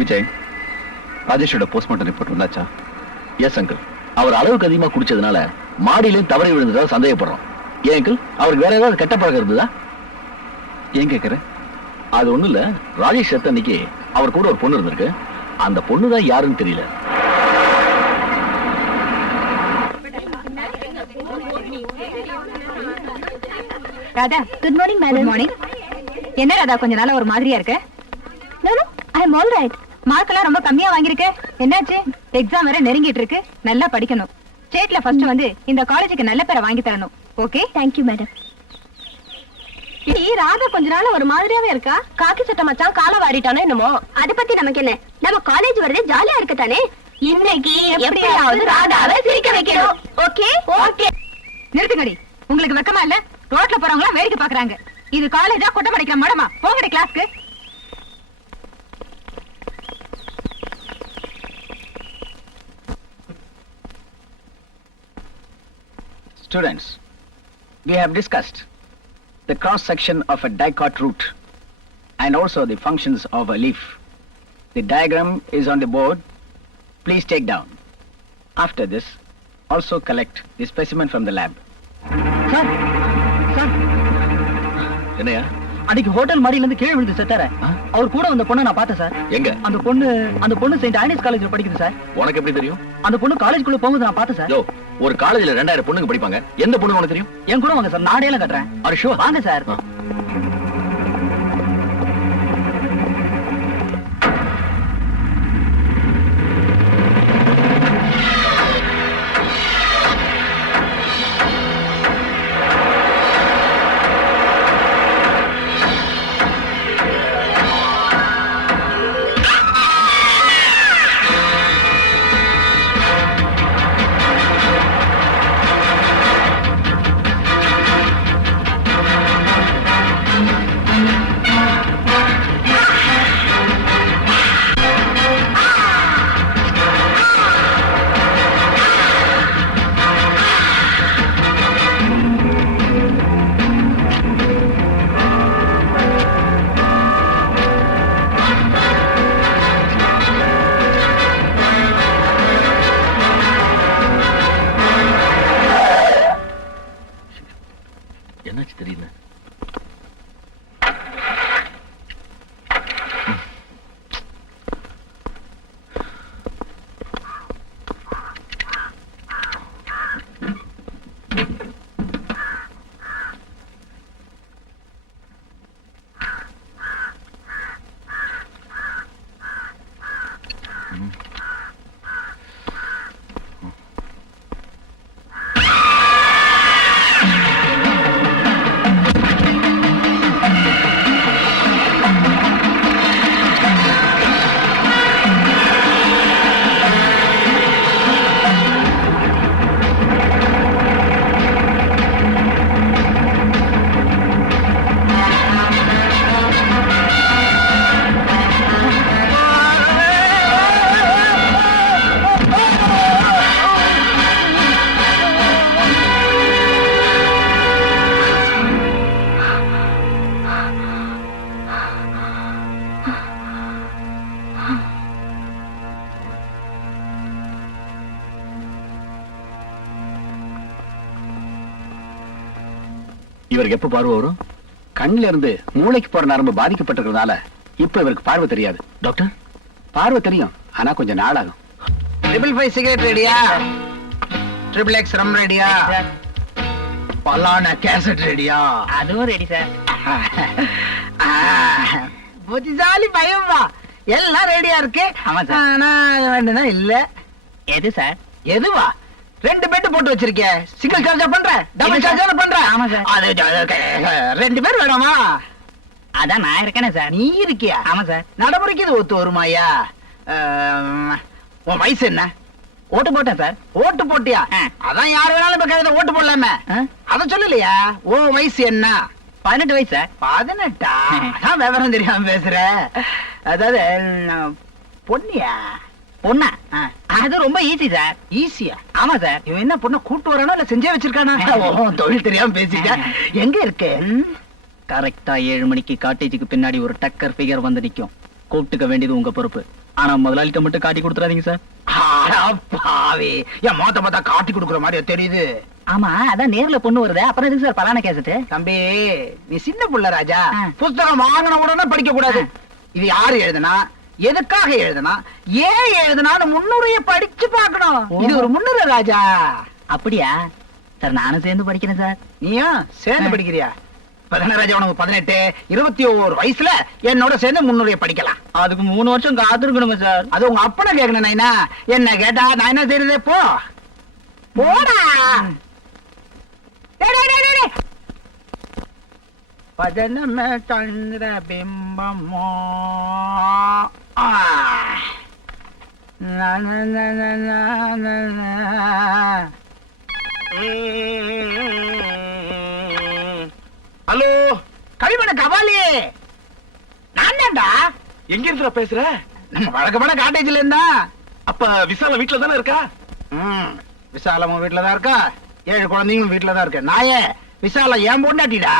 விஜய், ராஜேஷோட postmortem report வந்தாச்சா? Yes uncle. அவர் அளவுக்கு அதிகமா குடிச்சதுனால மாடியிலும் தவறி விழுந்ததாக சந்தேகப்படுறோம். ஏன் அங்கிள், அவருக்கு வேற ஏதாவது கெட்ட பழக்கம் இருந்ததா? ஏன் கேட்கற? அது ஒண்ணு இல்ல, ராஜேஷ் செத்த அன்னைக்கு அவர் கூட ஒரு பொண்ணு இருந்திருக்கு. அந்த பொண்ணு தான் யாருன்னு தெரியல. Radha, good morning madam. Good morning. என்ன ராதா, கொஞ்ச நாளா ஒரு மாதிரியா இருக்க? நோ நோ, ஐ அம் ஆல் ரைட். மார்க் எல்லாம் ரொம்ப கம்மியா வாங்கிருக்க. என்னாச்சு? எக்ஸாம் வேற நெருங்கிட்டு இருக்கு. நல்லா படிக்கணும். ஸ்டேட்ல ஃபர்ஸ்ட் வந்து இந்த காலேஜுக்கு நல்ல பேரை வாங்கி தரணும். Okay? Thank you madam. Radha கொஞ்ச நாள் ஒரு மாதிரியாவே இருக்கா. காக்கி சட்டை மச்சான் காலை வாரிட்டானே என்னமோ. அத பத்தி நமக்கு என்ன? நம்ம காலேஜ் வரதே ஜாலியா இருக்கதானே. இன்னைக்கு எப்படியாவது ராதாவை சிரிக்க வைக்கணும். Okay okay. நிறுத்துங்கடி. உங்களுக்கு வெக்கமா இல்ல? ரோட்ல போறவங்க வேடிக்கை பாக்குறாங்க. இது காலேஜா கொட்டை படிக்கிற மேடமா? போங்கடி கிளாஸ்க்கு. Students, we have discussed the cross section of a dicot root and also the functions of a leaf. The diagram is on the board. Please take down. After this, also collect the specimen from the lab. Sir sir, என்னையா? அன்னைக்கு hotel மாடியில இருந்து கீழே விழுந்து செத்தார. அவர் கூட வந்த பொண்ணை நான் பார்த்தேன் சார். எங்க? அந்த பொண்ணு செயின்ட் ஆனிஸ் காலேஜ்ல படிக்குது சார். உனக்கு எப்படி தெரியும்? அந்த பொண்ணு காலேஜ்க்குள்ள போகும்போது நான் பார்த்தேன் சார். யோ, ஒரு காலேஜ்ல 2000 பொண்ணுங்க படிப்பாங்க. எந்த பொண்ணு உனக்கு தெரியும்? என் கூட வாங்க சார், நாடையெல்லாம் கட்டுறேன். Are sure? வாங்க சார். என்னாச்சு தெரியல. இவருக்கு எப்ப பார்வை வரும்? கண்ணில இருந்து மூளைக்கு போற நரம்பு பாதிக்கப்பட்டிருக்கிறதுனால இப்ப இவருக்கு பார்வை தெரியாது. டாக்டர், பார்வை தெரியும், ஆனா கொஞ்சம் நாளாகும். 555 சிகரெட் ரெடியா? XXX ரம் ரெடியா? பலான கேசட் ரெடியா? அதுவும் ரெடி சார். புத்திசாலி பயம்பா, எல்லாம் ரெடியா இருக்கு. ஆமா சார். ஆனா அது வேண்டுனா இல்ல. எது சார்? எதுவா? 2 பெட் போட்டு வச்சிருக்கே. சிங்கிள் சார்ஜா பண்ற, டபுள் சார்ஜா பண்ற? ஆமா சார். அது 2 பேர் வேணுமா? அதான் நான் இருக்கேனே சார். நீ இருக்கியா? ஆமா சார். நடைமுறைக்கு இது ஒத்து வருமாயா? உன் வயசு என்ன? ஓட்டு போட்டேன் சார். ஓட்டு போட்டியா? அதான் யாரு வேணாலும் இப்ப கழுத ஓட்டு போடலாமே. அத சொல்லலையா? உன் வயசு என்ன? 18 வயசு சார். 18? அதான் விவரம் தெரியாம பேசுற. அதாவது பொண்ணியா? பொண்ணா? அது ரொம்ப ஈஸி சார். ஈஸியா? ஆமா சார். இவன் என்ன பொண்ணை கூட்டு வரானோ இல்ல செஞ்சே வச்சிருக்கானா? தொழில் தெரியாம பேசிட்டா. எங்க இருக்கு? கரெக்டா 7 மணிக்கு காட்டேஜுக்கு பின்னாடி ஒரு டக்கர் ஃபிகர் வந்து நிக்கும். கூப்பிட்டுக்க வேண்டியது உங்க பொறுப்பு. ஆனா முதலாளிட்ட மட்டும் காட்டி கொடுத்துறாதீங்க சார். அட பாவி, என் மொத்த காட்டி கொடுக்குற மாதிரியா தெரியுது. ஆமா, அதான் நேர்ல பொண்ணு வருது, அப்புறம் எதுக்கு சார் பலான கேசட்டு? தம்பி, நீ சின்ன புள்ள ராஜா. ஆ. புஸ்தகம் வாங்கின உடனே படிக்க கூடாது. இது யாரு எழுதுனா, எதுக்காக எழுதுனா, ஏன் எழுதுனான்னு முன்னுரைய படிச்சு பார்க்கணும். ஓ. இது ஒரு முன்னுரை ராஜா. அப்படியா சார்? நானும் சேர்ந்து படிக்கிறேன் சார். நீயும் சேர்ந்து படிக்கிறியா? ராஜா, உனக்கு 18, 21 வயசுல என்னோட சேர்ந்து முன்னுரைய படிக்கலாம். அதுக்கு 3 வருஷம் காத்திருக்கணுமா சார்? அது உங்க அப்பனை கேட்கணும். நைனா என்ன கேட்டா நான் என்ன செய்யறதே? போடா. டேய், டேய், டேய், டேய். பஜனமே சந்திர பிம்பமோ. ஆ. நா, நா, நா, நா, நா, நா, நா. ஹலோ, கவிமன கபாலி, நான் தான்டா. எங்க இருந்துடா பேசுற? நம்ம வழக்கமான காட்டேஜ்ல இருந்தா. அப்ப விசால வீட்டுல தானே இருக்கா? விசாலமும் வீட்டுலதான் இருக்கா, 7 குழந்தைங்களும் வீட்டுலதான் இருக்கு. நாயே, விசாலம் ஏன் பொண்டாட்டிடா.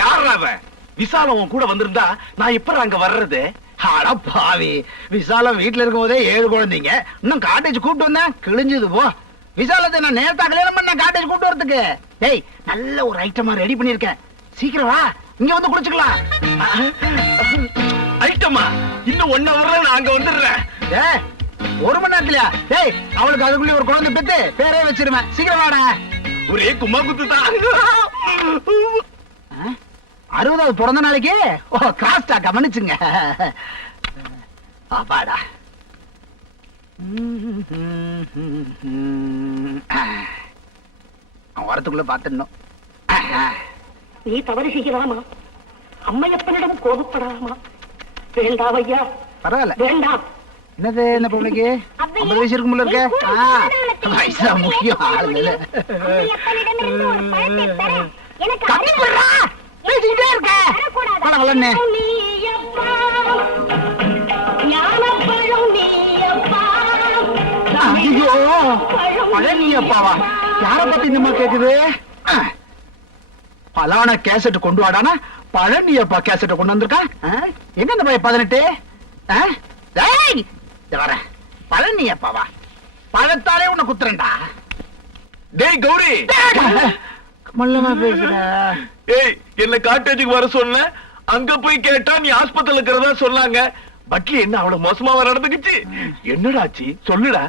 யாரா அவன்? விசாலம் உன் கூட வந்திருந்தா நான் எப்ப அங்க வர்றது? அட பாவி, விசாலம் வீட்டுல இருக்கும் போதே 7 குழந்தைங்க, இன்னும் காட்டேஜ் கூப்பிட்டு வந்தேன், கிழிஞ்சது போ. விசாலத்தை நான் நேரத்தா கல்யாணம் பண்ண காட்டேஜ் கூப்பிட்டு வரதுக்கு. டேய், நல்ல ஒரு ஐட்டமா ரெடி பண்ணிருக்கேன், சீக்கிரம் வா, இங்க வந்து குளிச்சுக்கலாம். ஐட்டமா? இன்னும் 1 ஹவர்ல நான் அங்க வந்துடுறேன். டேய், 1 மணி நேரத்துலயா? டேய், அவளுக்கு அதுக்குள்ளே ஒரு குழந்தை பெத்து பேரே வச்சிருவேன், சீக்கிரம் வாடா. ஒரே கும்மா குத்து தான். 60வது பிறந்த நாளைக்கு கிராஸ்டா கவனிச்சுங்க. அப்பாடா. அவன் வரத்துக்குள்ள பாத்துடணும். நீ தவறு செய்யலாமா? அம்மையப்பனிடம் கோபப்படாமா? வேண்டாம் ஐயா, பரவாயில்ல. வேண்டாம். என்னது, என்ன பொண்ணுக்கு 50 வயசு இருக்கும் போல இருக்க. வயசா முக்கியம், ஆளுங்க. அம்மையப்பனிடமிருந்து ஒரு பழத்தை பெற எனக்கு கத்தி போடுறா, பேசிக்கிட்டே இருக்க. படம் வளர்னே. நீயப்பா, ஞானப்பழம் நீயப்பா. ஐயோ, பழனி அப்பாவா? யார பத்தி இந்த மாதிரி கேக்குது? பலான கேசட் கொண்டு வாடானா பழனி அப்பா கேசட்ட கொண்டு வந்திருக்கா. எங்க இந்த பையன் 18? டேய், இந்த வரேன். பழனி அப்பாவா? பழத்தாலே உன்னை குத்துறேன்டா. டேய் கௌரி, மல்லமா பேசுற. ஏய், என்ன காட்டேஜுக்கு வர சொன்ன, அங்க போய் கேட்டா நீ ஆஸ்பத்திரியில இருக்கிறதா சொன்னாங்க. பட்லி என்ன அவ்வளவு மோசமா வர நடந்துக்குச்சு? என்னடாச்சு சொல்லுடா.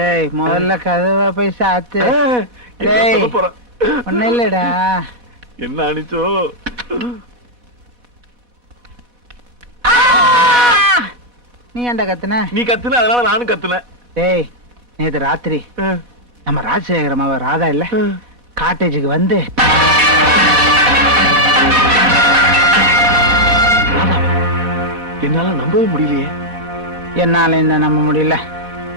ஏய், முதல்ல கதவா போய் சாத்து. என்ன டேய், சொல்லப் போற? ஒண்ணும் இல்லடா. என்ன அனிச்சோ? நீ ஏன்டா கத்துன? நீ கத்துன, அதனால நானும் கத்துனேன். டேய், நேத்து ராத்திரி நம்ம ராஜசேகரம் அவ ராதா இல்ல காட்டேஜுக்கு வந்து என்னால நம்பவே முடியலையே. என்னால என்ன நம்ப முடியல.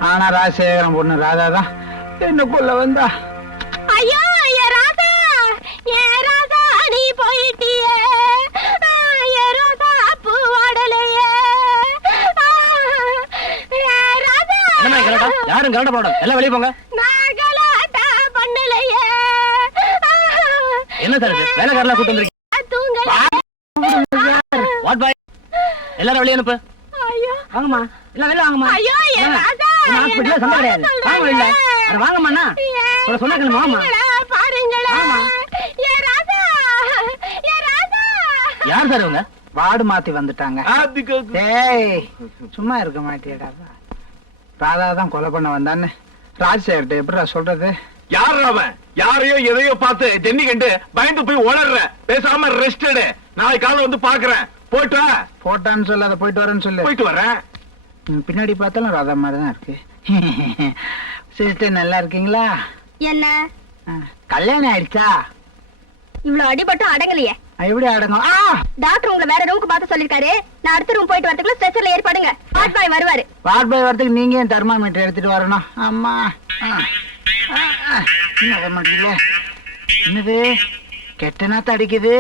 ஆனா ராஜசேகரம் பொண்ணு ராதா தான் என்ன கொல்ல வந்தா. ஐயோ, ஏ ராதா, ஏ ராதா, நீ போயிட்டியே. ஏ ராதா, பூ வாடலையே. ஏ ராதா, என்ன கலடா? யாரும் கலட போட, எல்லாம் வெளிய போங்க. நான் கலாட்டா பண்ணலையே. என்ன சார் இது? வேலைக்காரலாம் கூட்டு வந்திருக்கீங்க. தூங்கல. வாட் பாய், எல்லாரும் வெளிய அனுப்பு. ஐயோ, வாங்கம்மா, எல்லாம் வெளிய வாங்கம்மா. ஐயோ, ஏ ராதா, என்ன ஹாஸ்பிடல்ல சண்டை கிடையாது. வாங்க வெளிய. அட வாங்கம்மா அண்ணா. சொன்னா கேளுமா வாங்கம்மா. பாருங்களா, ஆமா. ஏ ராதா, ஏ ராதா. யார் சார் இவங்க? வார்டு மாத்தி வந்துட்டாங்க. டேய், சும்மா இருக்க மாட்டியடா. ராதா தான் கொலை பண்ண வந்தான்னு ராஜசேகர்ட்ட எப்படிடா சொல்றது? யார் அவன்? யாரையோ எதையோ பார்த்து ஜென்னி கண்டு பயந்து போய் உளர்ற. பேசாம ரெஸ்ட் எடு, நாளைக்கு காலைல வந்து பாக்குறேன். போயிட்டு வா. போட்டான்னு சொல்லாத, போயிட்டு வரேன்னு சொல்லு. போயிட்டு வரேன். பின்னாடி பார்த்தாலும் ராதா மாதிரி தான் இருக்கு. சிஸ்டர் நல்லா இருக்கீங்களா? என்ன கல்யாணம் ஆயிடுச்சா? இவ்வளவு அடிபட்டு அடங்கலையே. எப்படி அடங்கும்? டாக்டர் உங்களை வேற ரூமுக்கு பார்த்து சொல்லிருக்காரு. நான் அடுத்த ரூம் போயிட்டு வரதுக்குள்ள ஸ்ட்ரெச்சர்ல ஏற்பாடுங்க. வார்ட் பாய் வருவாரு. வார்ட் பாய் வரதுக்கு நீங்க ஏன் தெர்மாமீட்டர் எடுத்துட்டு வரணும்? அம்மா, என்ன மாட்டீங்களே? என்னது கெட்ட நாத்த அடிக்குது?